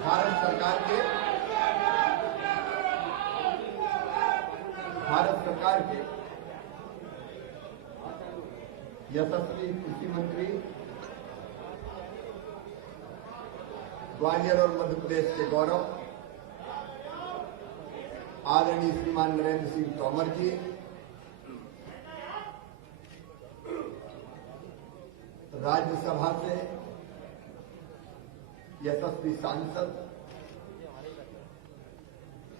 भारत सरकार के यशस्वी कृषि मंत्री, ग्वालियर और मध्य प्रदेश के गौरव आदरणीय श्रीमान नरेंद्र सिंह तोमर जी, राज्यसभा से यशस्वी सांसद,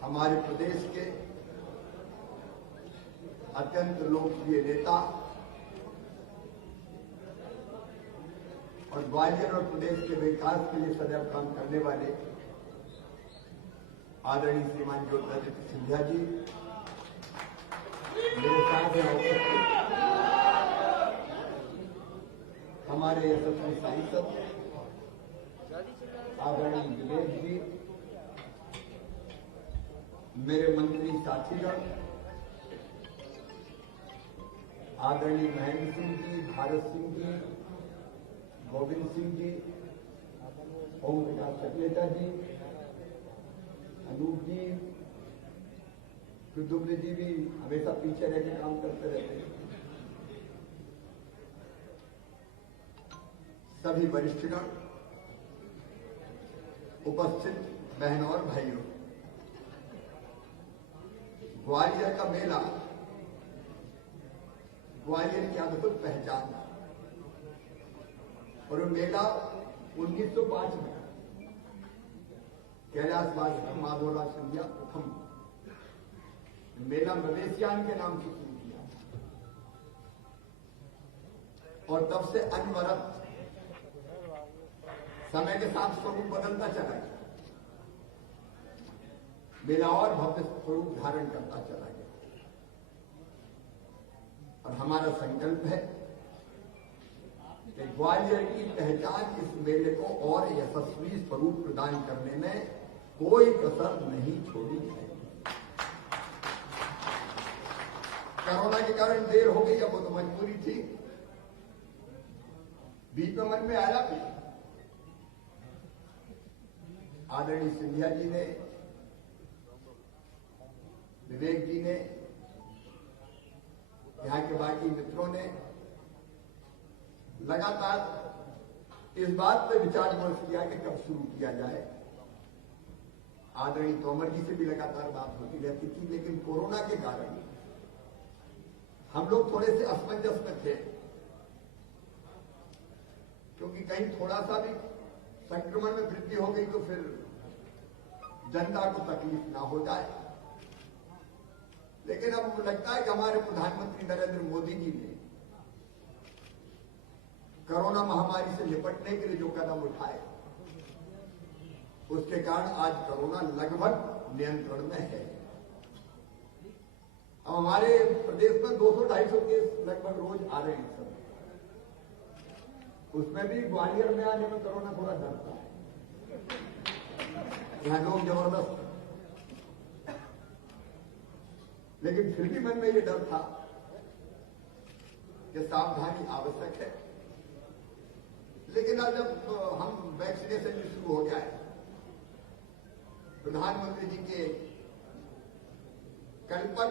हमारे प्रदेश के अत्यंत लोकप्रिय नेता और ग्वालियर और प्रदेश के विकास के लिए सदैव काम करने वाले आदरणीय श्रीमान ज्योतिरादित्य सिंधिया जी, मेरे साथ हैं हमारे यशस्वी सांसद आदरणीय विवेक जी, मेरे मंत्री साथीगण आदरणीय महेंद्र सिंह जी, भारत सिंह जी, गोविंद सिंह जी, ओम प्रकाश सकलेचा जी, अनूप जी, प्रद्युम्न जी भी हमेशा पीछे रह के काम करते रहते हैं। सभी वरिष्ठगण, उपस्थित बहनों और भाइयों, ग्वालियर का मेला ग्वालियर की अद्भुत पहचान और वो मेला 1905 में कैलाशवासी माधवराव सिंधिया प्रथम मेला मवेशियान के नाम से शुरू किया और तब से अनवरत समय के साथ स्वरूप बदलता चला गया, मेला और भव्य स्वरूप धारण करता चला गया। और हमारा संकल्प है कि ग्वालियर की पहचान इस मेले को और यशस्वी स्वरूप प्रदान करने में कोई कसर नहीं छोड़ी जाएगी। कोरोना के कारण देर हो गई, अब वो तो मजबूरी थी, बीच में मन में आया भी। आदरणीय सिंधिया जी ने, विवेक जी ने, यहां के बाकी मित्रों ने लगातार इस बात पर विचार विमर्श किया कि कब शुरू किया जाए। आदरणीय तोमर जी से भी लगातार बात होती रहती थी, लेकिन कोरोना के कारण हम लोग थोड़े से असमंजस में थे, क्योंकि कहीं थोड़ा सा भी संक्रमण में वृद्धि हो गई तो फिर जनता को तकलीफ ना हो जाए। लेकिन अब लगता है कि हमारे प्रधानमंत्री नरेंद्र मोदी जी ने कोरोना महामारी से निपटने के लिए जो कदम उठाए, उसके कारण आज कोरोना लगभग नियंत्रण में है। अब हमारे प्रदेश में 200-250 केस लगभग रोज आ रहे हैं सब, उसमें भी ग्वालियर में आने में कोरोना थोड़ा डरता है। यहां लोग जबरदस्त, लेकिन फिर भी मन में ये डर था कि सावधानी आवश्यक है। लेकिन आज जब हम वैक्सीनेशन भी शुरू हो गया है, प्रधानमंत्री जी के कल्पक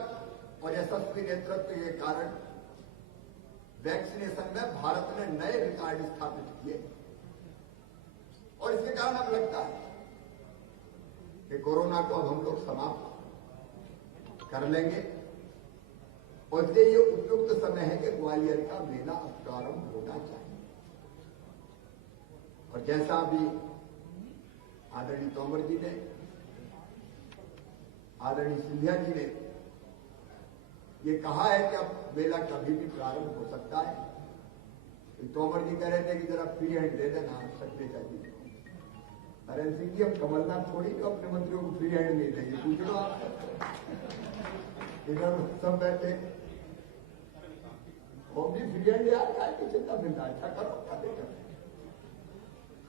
और यशस्वी नेतृत्व के कारण वैक्सीनेशन में भारत ने नए रिकॉर्ड स्थापित किए और इसके कारण अब लगता है कि कोरोना को अब हम लोग समाप्त कर लेंगे। और इसलिए ये उपयुक्त समय है कि ग्वालियर का मेला अब प्रारंभ होना चाहिए। और जैसा अभी आदरणीय तोमर जी ने, आदरणीय सिंधिया जी ने ये कहा है कि अब मेला कभी भी प्रारंभ हो सकता है, तो तोमर जी कह रहे थे कि जरा फ्री हैंड दे देना सकलेचा जी। नरेंद्र सिंह जी, हम कमलनाथ थोड़ी तो अपने मंत्रियों को फ्री हैंड नहीं देंगे, पूछ लो आप। इधर सब बैठे, वो भी फ्री हैंड यार, क्या की चिंता मिलता, अच्छा करो खाते करो।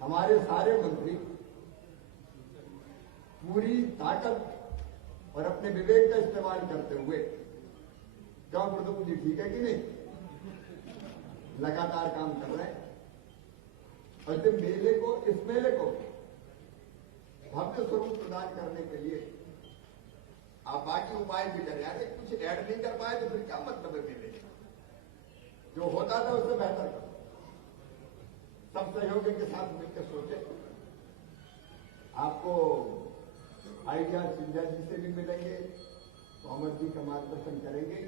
हमारे सारे मंत्री पूरी ताकत और अपने विवेक का इस्तेमाल करते हुए, क्या प्रद्युम्न जी ठीक है कि नहीं, लगातार काम कर रहे हैं। और इस मेले को भव्य स्वरूप प्रदान करने के लिए आप बाकी उपाय भी करें। यार कुछ ऐड नहीं कर पाए तो फिर क्या मतलब है मेले? जो होता था उससे बेहतर करो। सब सहयोगी के साथ मिलकर सोचे। आपको आइडिया सिंधिया जी से भी मिलेंगे, तोमर जी का मार्गदर्शन करेंगे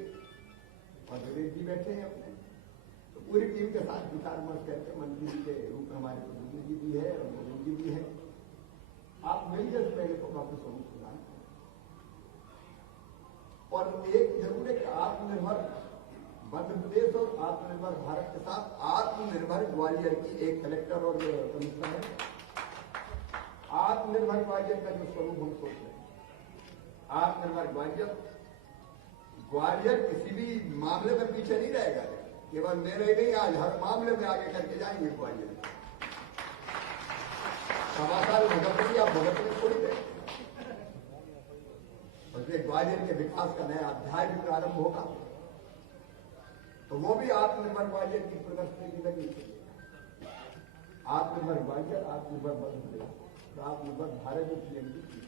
और विवेक जी बैठे हैं अपने, तो पूरी टीम के साथ विचार विमर्श करके मंत्री जी के रूप में हमारे प्रधानमंत्री जी भी है और मोदी जी भी है। आप मिलकर इस मेले को वापस स्वरूप प्रदान करें। और एक जरूर है कि आत्मनिर्भर मध्य प्रदेश और आत्मनिर्भर भारत के साथ आत्मनिर्भर ग्वालियर की एक कलेक्टर और कमिश्नर है। आत्मनिर्भर ग्वालियर का जो स्वरूप हम सोच रहे हैं, आत्मनिर्भर ग्वालियर किसी भी मामले में पीछे नहीं रहेगा। केवल मेरे नहीं, आज हर मामले में आगे करके जाएंगे ग्वालियर। सवा साल भगत आप भगत में छोड़ गए, उसमें ग्वालियर के विकास का नया अध्याय भी प्रारंभ होगा। तो वो भी आत्मनिर्भर ग्वालियर की प्रदर्शनी की लगी चाहिए। आत्मनिर्भर ग्वालियर, आत्मनिर्भर मध्य प्रदेश, आत्मनिर्भर भारत जो पीएम की।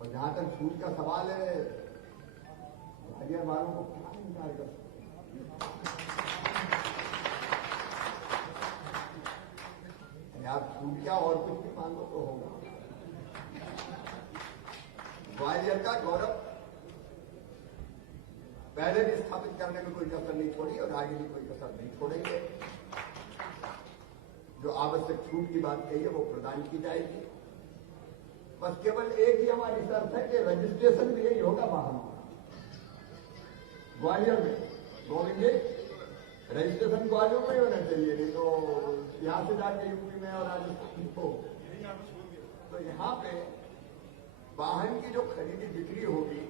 और जहां तक छूट का सवाल है, ग्वालियर वालों को क्या इनकार कर सकते? आप छूट क्या और कुछ भी मांगो तो होगा। ग्वालियर का गौरव पहले भी स्थापित करने में कोई कसर नहीं छोड़ी और आगे भी कोई कसर नहीं छोड़ेंगे। जो आवश्यक छूट की बात कही है वो प्रदान की जाएगी। बस केवल एक ही हमारी शर्त है कि रजिस्ट्रेशन भी यही होगा वाहनों का। ग्वालियर में गोविंद जी रजिस्ट्रेशन ग्वालियर में ही होना चाहिए, नहीं तो यहां से जाके यूपी में और राजस्थान को। तो यहां पे वाहन की जो खरीदी बिक्री होगी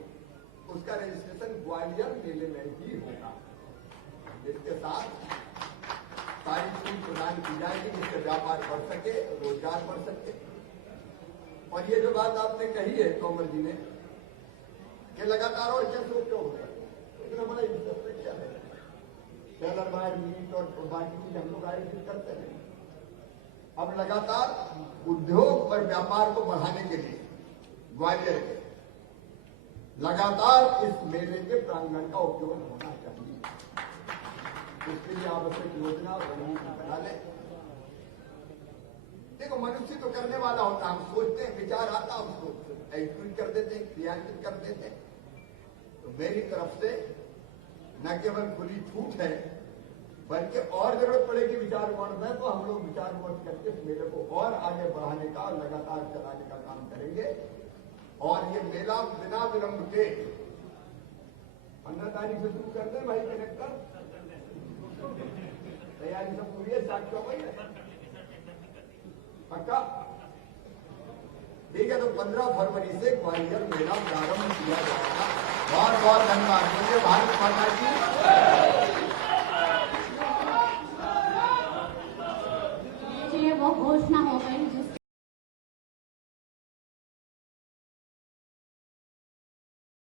उसका रजिस्ट्रेशन ग्वालियर मेले में ही होगा, जिसके साथ सारी छूट प्रदान की जाएगी, जिससे व्यापार बढ़ सके, रोजगार बढ़ सके। और ये जो बात आपने कही है तोमर जी ने कि लगातार और क्या सोच क्यों होगा, इतना बड़ा इंटरेस्ट क्या है? टेलर बायर मीट और बाकी चीज हम लोग आयोजित करते हैं। अब लगातार उद्योग और व्यापार को बढ़ाने के लिए ग्वालियर के लगातार इस मेले के प्रांगण का उपयोग होना चाहिए। इसके लिए आवश्यक योजना और रणनीति बना ले। देखो, मनुष्य तो करने वाला होता है। हम सोचते हैं, विचार आता, उसको एग्जीक्यूट कर देते हैं, क्रियान्वित कर देते हैं। तो मेरी तरफ से न केवल खुली छूट है, बल्कि और जरूरत पड़ेगी विचार विमर्श में, तो हम लोग विचार विमर्श करके इस मेले को और आगे बढ़ाने का और लगातार चलाने का काम करेंगे। और ये मेला बिना विलंब के 15 तारीख से शुरू कर दें भाई कलेक्टर। तैयारी सब पूरी है, साक्ष्य भाई पक्का ठीक है। तो 15 फरवरी से ग्वालियर मेला प्रारंभ किया जाएगा। बहुत बहुत धन्यवाद। मुझे भारत माता की वो घोषणा हो गई।